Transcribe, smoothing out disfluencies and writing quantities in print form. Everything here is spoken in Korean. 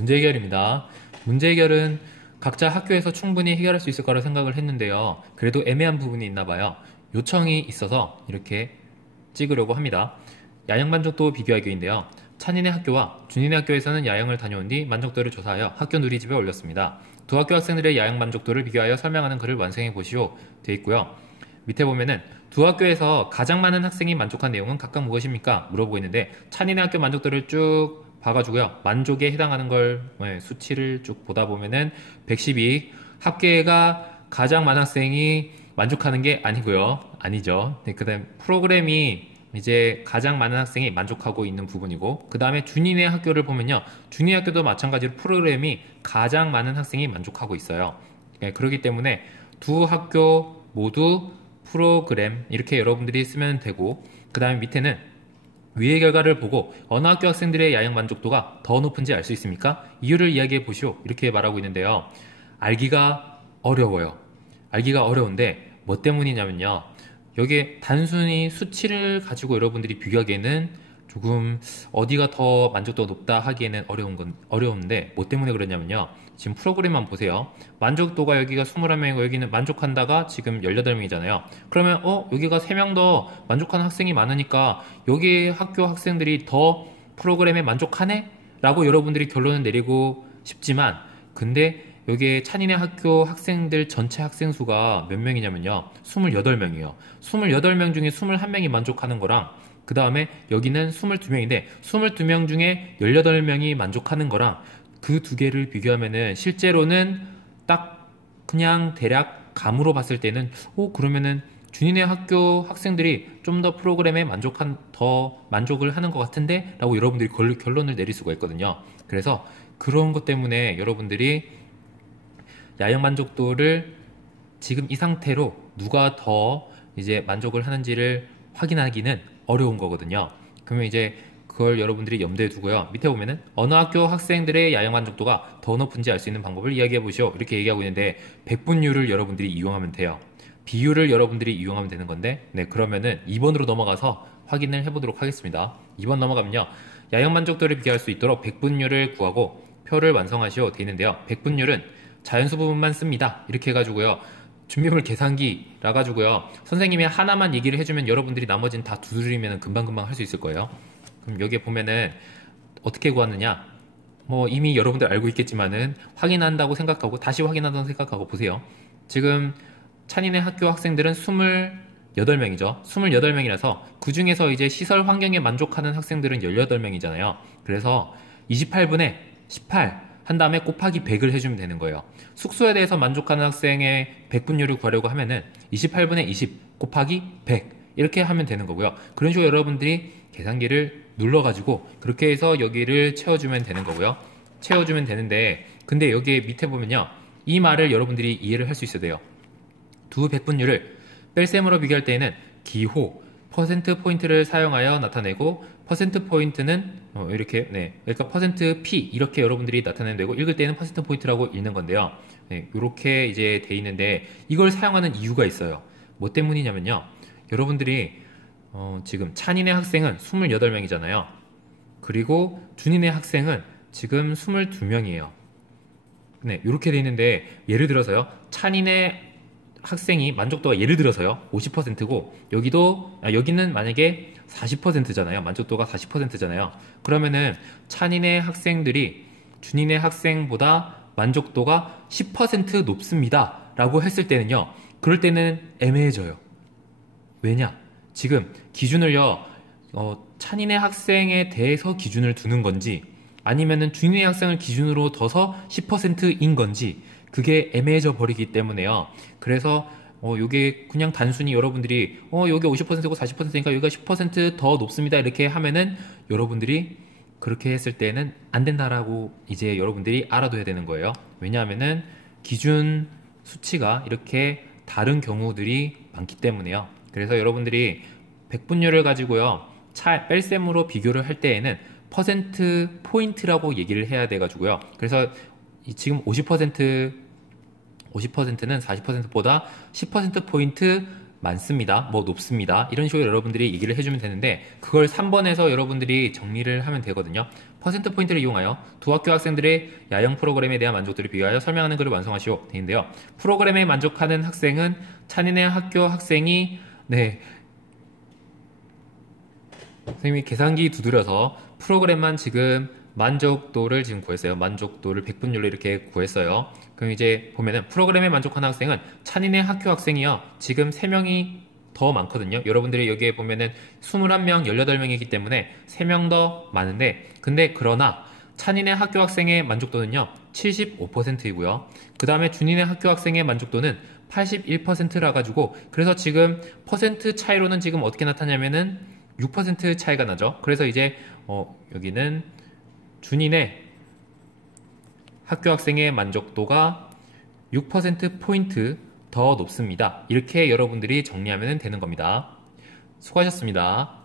문제 해결입니다. 문제 해결은 각자 학교에서 충분히 해결할 수 있을 거라 생각을 했는데요. 그래도 애매한 부분이 있나 봐요. 요청이 있어서 이렇게 찍으려고 합니다. 야영 만족도 비교하기인데요. 찬이네 학교와 준이네 학교에서는 야영을 다녀온 뒤 만족도를 조사하여 학교 누리집에 올렸습니다. 두 학교 학생들의 야영 만족도를 비교하여 설명하는 글을 완성해 보시오 되어 있고요. 밑에 보면은 두 학교에서 가장 많은 학생이 만족한 내용은 각각 무엇입니까? 물어보고 있는데 찬이네 학교 만족도를 쭉 봐가지고요. 만족에 해당하는 걸 수치를 쭉 보다 보면은 112 합계가 가장 많은 학생이 만족하는 게 아니고요. 아니죠. 네, 그다음 프로그램이 이제 가장 많은 학생이 만족하고 있는 부분이고 그 다음에 준이네 학교를 보면요. 준이네 학교도 마찬가지로 프로그램이 가장 많은 학생이 만족하고 있어요. 네, 그렇기 때문에 두 학교 모두 프로그램 이렇게 여러분들이 쓰면 되고 그 다음에 밑에는 위의 결과를 보고 어느 학교 학생들의 야영 만족도가 더 높은지 알 수 있습니까? 이유를 이야기해 보시오. 이렇게 말하고 있는데요. 알기가 어려워요. 알기가 어려운데 뭐 때문이냐면요. 여기에 단순히 수치를 가지고 여러분들이 비교하기에는 조금 어디가 더 만족도가 높다 하기에는 어려운데 뭐 때문에 그러냐면요. 지금 프로그램만 보세요. 만족도가 여기가 21명이고 여기는 만족한다가 지금 18명이잖아요. 그러면 여기가 3명 더 만족하는 학생이 많으니까 여기 학교 학생들이 더 프로그램에 만족하네? 라고 여러분들이 결론을 내리고 싶지만 근데 여기에 찬이네 학교 학생들 전체 학생 수가 몇 명이냐면요. 28명이에요. 28명 중에 21명이 만족하는 거랑 그 다음에 여기는 22명인데 22명 중에 18명이 만족하는 거랑 그 두 개를 비교하면은 실제로는 딱 그냥 대략 감으로 봤을 때는 그러면은 준이네 학교 학생들이 좀 더 프로그램에 더 만족을 하는 것 같은데 라고 여러분들이 결론을 내릴 수가 있거든요. 그래서 그런 것 때문에 여러분들이 야영 만족도를 지금 이 상태로 누가 더 이제 만족을 하는지를 확인하기는 어려운 거거든요. 그러면 이제 그걸 여러분들이 염두에 두고요. 밑에 보면은 어느 학교 학생들의 야영 만족도가 더 높은지 알 수 있는 방법을 이야기해 보시오. 이렇게 얘기하고 있는데 백분율을 여러분들이 이용하면 돼요. 비율을 여러분들이 이용하면 되는 건데 그러면은 2번으로 넘어가서 확인을 해보도록 하겠습니다. 2번 넘어가면요. 야영 만족도를 비교할 수 있도록 백분율을 구하고 표를 완성하시오 돼 있는데요. 백분율은 자연수 부분만 씁니다. 이렇게 해가지고요. 준비물 계산기라 가지고요. 선생님이 하나만 얘기를 해주면 여러분들이 나머지는 다 두드리면 금방금방 할 수 있을 거예요. 그럼 여기에 보면은 어떻게 구하느냐? 뭐 이미 여러분들 알고 있겠지만은 확인한다고 생각하고 다시 확인한다고 생각하고 보세요. 지금 찬이네 학교 학생들은 28명이죠. 28명이라서 그 중에서 이제 시설 환경에 만족하는 학생들은 18명이잖아요. 그래서 28분의 18 한 다음에 곱하기 100을 해주면 되는 거예요. 숙소에 대해서 만족하는 학생의 백분율을 구하려고 하면은 28분의 20 곱하기 100 이렇게 하면 되는 거고요. 그런 식으로 여러분들이 계산기를 눌러가지고 그렇게 해서 여기를 채워주면 되는 거고요. 채워주면 되는데 근데 여기 밑에 보면요. 이 말을 여러분들이 이해를 할 수 있어야 돼요. 두 백분율을 뺄셈으로 비교할 때에는 기호, 퍼센트 포인트를 사용하여 나타내고 퍼센트 포인트는 이렇게 그러니까 퍼센트 P 이렇게 여러분들이 나타내면 되고 읽을 때는 퍼센트 포인트라고 읽는 건데요. 이렇게 이제 돼 있는데 이걸 사용하는 이유가 있어요. 뭐 때문이냐면요. 여러분들이 지금 찬이네 학생은 28명이잖아요. 그리고 준이네 학생은 지금 22명이에요. 이렇게 돼 있는데 예를 들어서요. 찬이네 학생이 만족도가 예를 들어서요 50%고 여기는 만약에 40%잖아요. 만족도가 40%잖아요. 그러면은 찬이네 학생들이 준이네 학생보다 만족도가 10% 높습니다 라고 했을 때는요 그럴 때는 애매해져요. 왜냐? 지금 기준을요 찬이네 학생에 대해서 기준을 두는 건지 아니면은 준이네 학생을 기준으로 둬서 10%인 건지 그게 애매해져 버리기 때문에요. 그래서 요게 그냥 단순히 여러분들이 여기 50%고 40%니까 여기가 10%더 높습니다 이렇게 하면은 여러분들이 그렇게 했을 때는 안 된다라고 이제 여러분들이 알아둬야 되는 거예요. 왜냐하면은 기준 수치가 이렇게 다른 경우들이 많기 때문에요. 그래서 여러분들이 백분율을 가지고요 뺄셈으로 비교를 할 때에는 퍼센트 포인트라고 얘기를 해야 돼 가지고요. 그래서 지금 50%는 40%보다 10%포인트 많습니다, 뭐 높습니다, 이런 식으로 여러분들이 얘기를 해주면 되는데, 그걸 3번에서 여러분들이 정리를 하면 되거든요. 퍼센트 포인트를 이용하여 두 학교 학생들의 야영 프로그램에 대한 만족도를 비교하여 설명하는 글을 완성하시오 되는데요. 프로그램에 만족하는 학생은 찬이네 학교 학생이, 네, 선생님이 계산기 두드려서 프로그램만 지금 만족도를 지금 구했어요. 만족도를 100분율로 이렇게 구했어요. 그럼 이제 보면은 프로그램에 만족하는 학생은 찬이네 학교 학생이요, 지금 3명이 더 많거든요. 여러분들이 여기에 보면은 21명, 18명이기 때문에 3명 더 많은데, 근데 그러나 찬이네 학교 학생의 만족도는요 75%이고요. 그 다음에 준이네 학교 학생의 만족도는 81%라 가지고, 그래서 지금 퍼센트 차이로는 지금 어떻게 나타나냐면은 6% 차이가 나죠. 그래서 이제 여기는 준이네 학교 학생의 만족도가 6%포인트 더 높습니다. 이렇게 여러분들이 정리하면 되는 겁니다. 수고하셨습니다.